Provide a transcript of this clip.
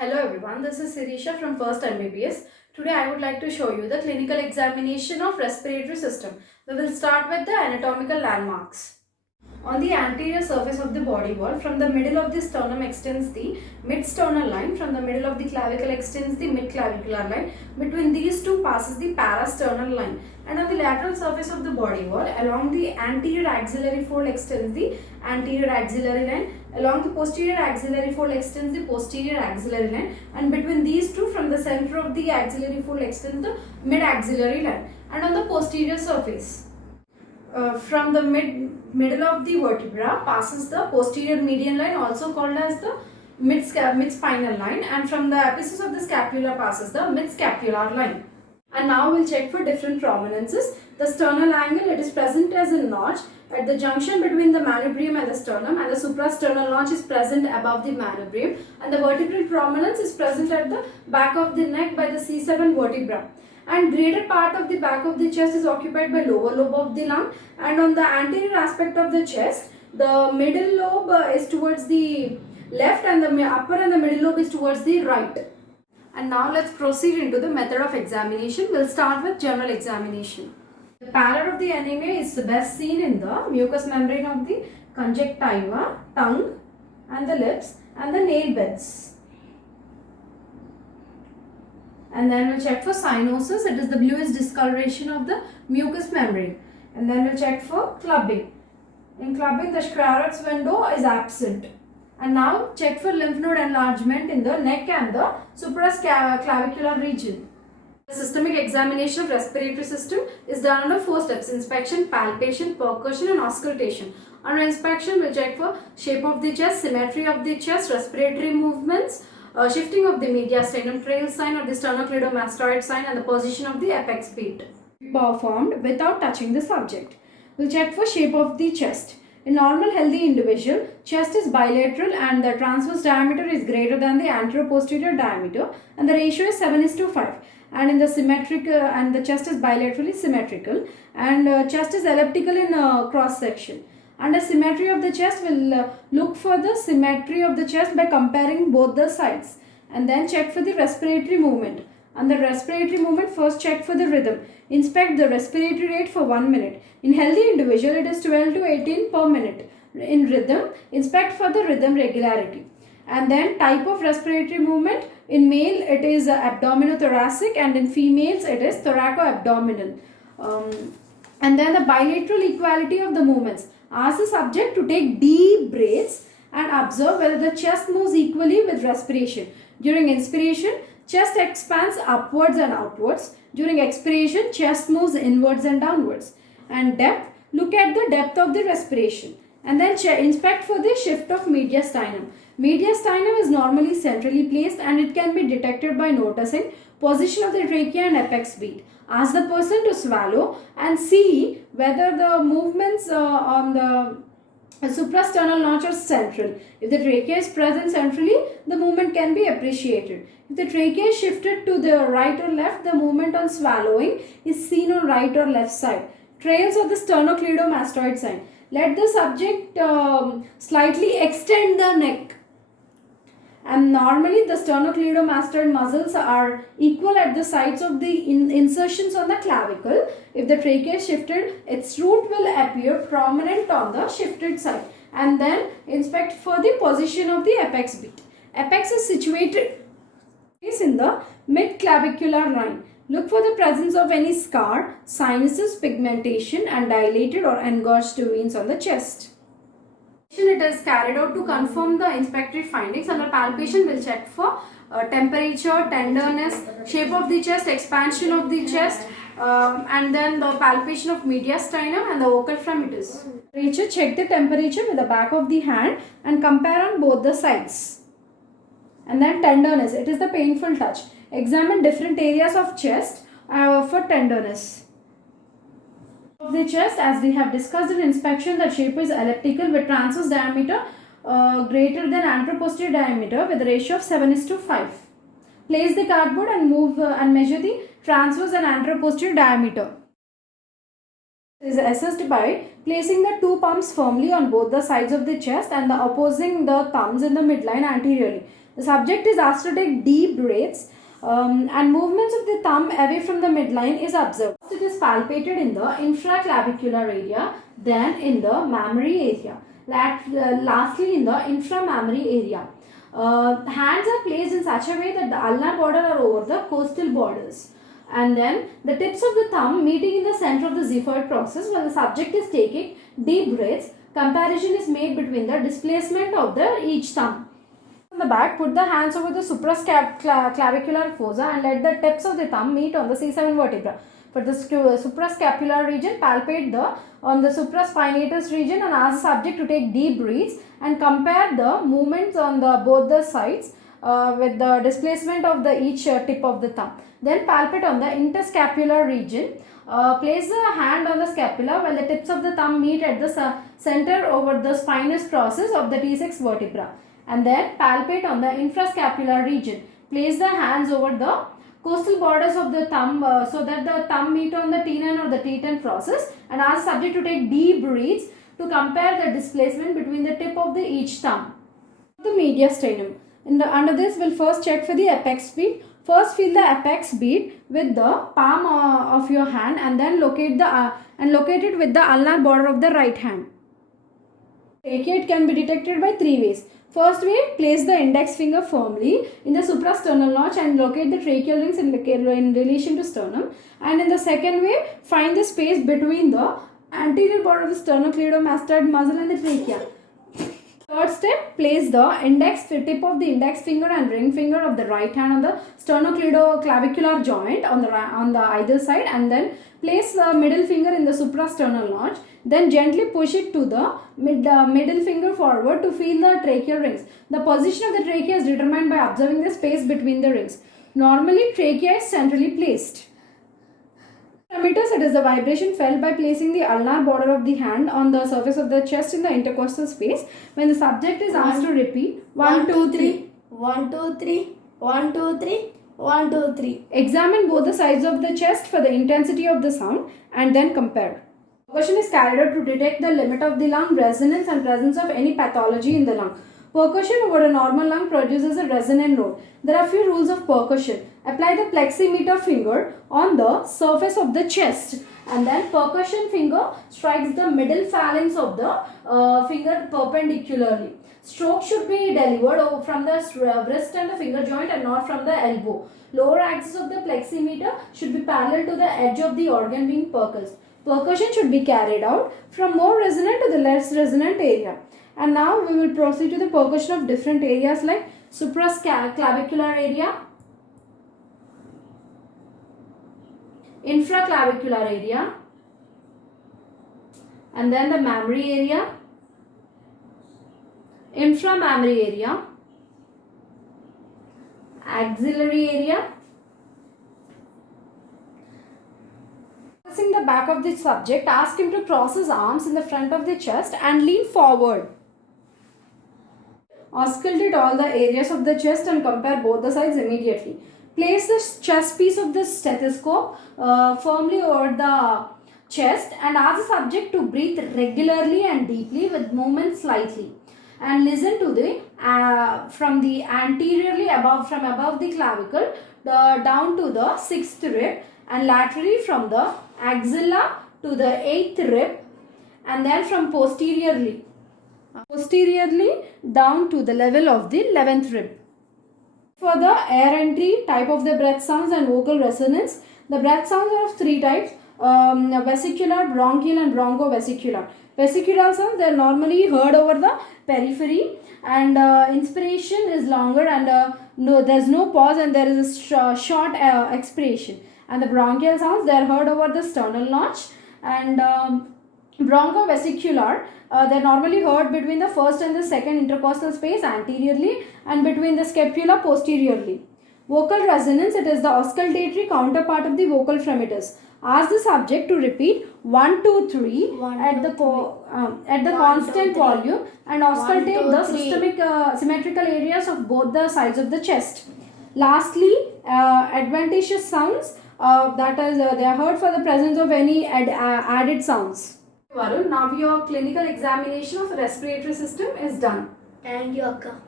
Hello everyone, this is Sirisha from First MBBS. Today I would like to show you the clinical examination of respiratory system. We will start with the anatomical landmarks. On the anterior surface of the body wall, from the middle of the sternum extends the mid-sternal line, from the middle of the clavicle extends the mid-clavicular line. Between these two passes the parasternal line. And on the lateral surface of the body wall, along the anterior axillary fold extends the anterior axillary line. Along the posterior axillary fold extends the posterior axillary line. And between these two, from the center of the axillary fold extends the mid-axillary line. And on the posterior surface, from the middle of the vertebra passes the posterior median line, also called as the mid-spinal line, and from the apices of the scapula passes the mid-scapular line. And now we'll check for different prominences. The sternal angle, it is present as a notch at the junction between the manubrium and the sternum, and the suprasternal notch is present above the manubrium, and the vertebral prominence is present at the back of the neck by the C7 vertebra. And greater part of the back of the chest is occupied by lower lobe of the lung, and on the anterior aspect of the chest, the middle lobe is towards the left and the upper and the middle lobe is towards the right. And now let's proceed into the method of examination. We'll start with general examination. The pallor of the anemia is best seen in the mucous membrane of the conjunctiva, tongue and the lips and the nail beds. And then we'll check for cyanosis. It is the bluish discoloration of the mucous membrane. And then we'll check for clubbing. In clubbing, the Schwartz window is absent. And now check for lymph node enlargement in the neck and the supraclavicular region. The systemic examination of respiratory system is done under 4 steps: inspection, palpation, percussion and auscultation. Under inspection, we'll check for shape of the chest, symmetry of the chest, respiratory movements, shifting of the mediastinum trail sign or the sternocleidomastoid sign, and the position of the apex beat performed without touching the subject. We'll check for shape of the chest. In normal healthy individual, chest is bilateral and the transverse diameter is greater than the anteroposterior diameter, and the ratio is 7:5. And in the symmetric and the chest is bilaterally symmetrical, and chest is elliptical in cross section. Under symmetry of the chest, we'll look for the symmetry of the chest by comparing both the sides, and then check for the respiratory movement. Under respiratory movement, first check for the rhythm. Inspect the respiratory rate for 1 minute. In healthy individual, it is 12 to 18 per minute. In rhythm, inspect for the rhythm regularity. And then type of respiratory movement. In male, it is abdominothoracic, and in females, it is thoraco-abdominal. And then the bilateral equality of the movements. Ask the subject to take deep breaths and observe whether the chest moves equally with respiration. During inspiration, chest expands upwards and outwards. During expiration, chest moves inwards and downwards. And depth, look at the depth of the respiration. And then inspect for the shift of mediastinum. Mediastinum is normally centrally placed, and it can be detected by noticing position of the trachea and apex beat. Ask the person to swallow and see whether the movements on the suprasternal notch are central. If the trachea is present centrally, the movement can be appreciated. If the trachea is shifted to the right or left, the movement on swallowing is seen on right or left side. Trails of the sternocleidomastoid sign. Let the subject slightly extend the neck. And normally the sternocleidomastoid muscles are equal at the sides of the insertions on the clavicle. If the trachea is shifted, its root will appear prominent on the shifted side. And then inspect for the position of the apex beat. Apex is situated in the mid-clavicular line. Look for the presence of any scar, sinuses, pigmentation and dilated or engorged veins on the chest. It is carried out to confirm the inspectory findings. Under palpation, we'll check for temperature, tenderness, shape of the chest, expansion of the chest, and then the palpation of mediastinum and the vocal fremitus. Temperature, check the temperature with the back of the hand and compare on both the sides. And then tenderness, it is the painful touch. Examine different areas of chest for tenderness. Of the chest, as we have discussed in inspection, the shape is elliptical with transverse diameter greater than anteroposterior diameter with a ratio of 7:5. Place the cardboard and move and measure the transverse and anteroposterior diameter. Is assessed by placing the two palms firmly on both the sides of the chest and opposing the thumbs in the midline anteriorly. The subject is asked to take deep breaths and movements of the thumb away from the midline is observed. It is palpated in the infraclavicular area, then in the mammary area, lastly in the inframammary area. Hands are placed in such a way that the ulnar border are over the costal borders, and then the tips of the thumb meeting in the center of the xiphoid process. When the subject is taking deep breaths, comparison is made between the displacement of each thumb. On the back, put the hands over the supraclavicular fossa and let the tips of the thumb meet on the C7 vertebra. For the suprascapular region, palpate on the supraspinatus region and ask the subject to take deep breaths and compare the movements on both the sides with the displacement of each tip of the thumb. Then palpate on the interscapular region. Place the hand on the scapula while the tips of the thumb meet at the center over the spinous process of the T6 vertebra. And then palpate on the infrascapular region. Place the hands over the costal borders of the thumb so that the thumb meet on the T9 or the T10 process, and ask the subject to take deep breaths to compare the displacement between the tip of each thumb. The mediastinum. Under this, we'll first check for the apex beat. First, feel the apex beat with the palm of your hand, and then locate it with the ulnar border of the right hand. Trachea can be detected by three ways. First way, place the index finger firmly in the suprasternal notch and locate the tracheal rings in relation to sternum. And in the second way, find the space between the anterior border of the sternocleidomastoid muscle and the trachea. Third step, place the tip of the index finger and ring finger of the right hand on the sternocleido-clavicular joint on the either side, and then place the middle finger in the suprasternal notch. Then gently push it to the middle finger forward to feel the tracheal rings. The position of the trachea is determined by observing the space between the rings. Normally, trachea is centrally placed. Parameters, it is the vibration felt by placing the ulnar border of the hand on the surface of the chest in the intercostal space. When the subject is asked to repeat 1, 2, 3, 1, 2, 3, 1, 2, 3, 1, 2, 3. Examine both the sides of the chest for the intensity of the sound and then compare. Percussion is carried out to detect the limit of the lung resonance and presence of any pathology in the lung. Percussion over a normal lung produces a resonant note. There are few rules of percussion. Apply the pleximeter finger on the surface of the chest, and then percussion finger strikes the middle phalanx of the finger perpendicularly. Stroke should be delivered from the wrist and the finger joint and not from the elbow. Lower axis of the pleximeter should be parallel to the edge of the organ being percussed. Percussion should be carried out from more resonant to the less resonant area. And now we will proceed to the percussion of different areas like supraclavicular area, infraclavicular area, and then the mammary area, inframammary area, axillary area. Pressing the back of the subject, ask him to cross his arms in the front of the chest and lean forward. Auscultate all the areas of the chest and compare both the sides immediately. Place the chest piece of the stethoscope firmly over the chest and ask the subject to breathe regularly and deeply with movement slightly. And listen to the from the anteriorly from above the clavicle down to the 6th rib, and laterally from the axilla to the 8th rib, and then from posteriorly down to the level of the 11th rib. For the air entry, type of the breath sounds and vocal resonance, the breath sounds are of three types: vesicular, bronchial and bronchovesicular. Vesicular sounds, they are normally heard over the periphery, and inspiration is longer and there is no pause and there is a short expiration. And the bronchial sounds, they are heard over the sternal notch, and bronchovesicular, they are normally heard between the first and the second intercostal space anteriorly and between the scapula posteriorly. Vocal resonance, it is the auscultatory counterpart of the vocal fremitus. Ask the subject to repeat 1, 2, 3 at the constant volume and auscultate the symmetrical areas of both the sides of the chest. Lastly, adventitious sounds, that is they are heard for the presence of any added sounds. Varun, now your clinical examination of the respiratory system is done. Thank you, Akka.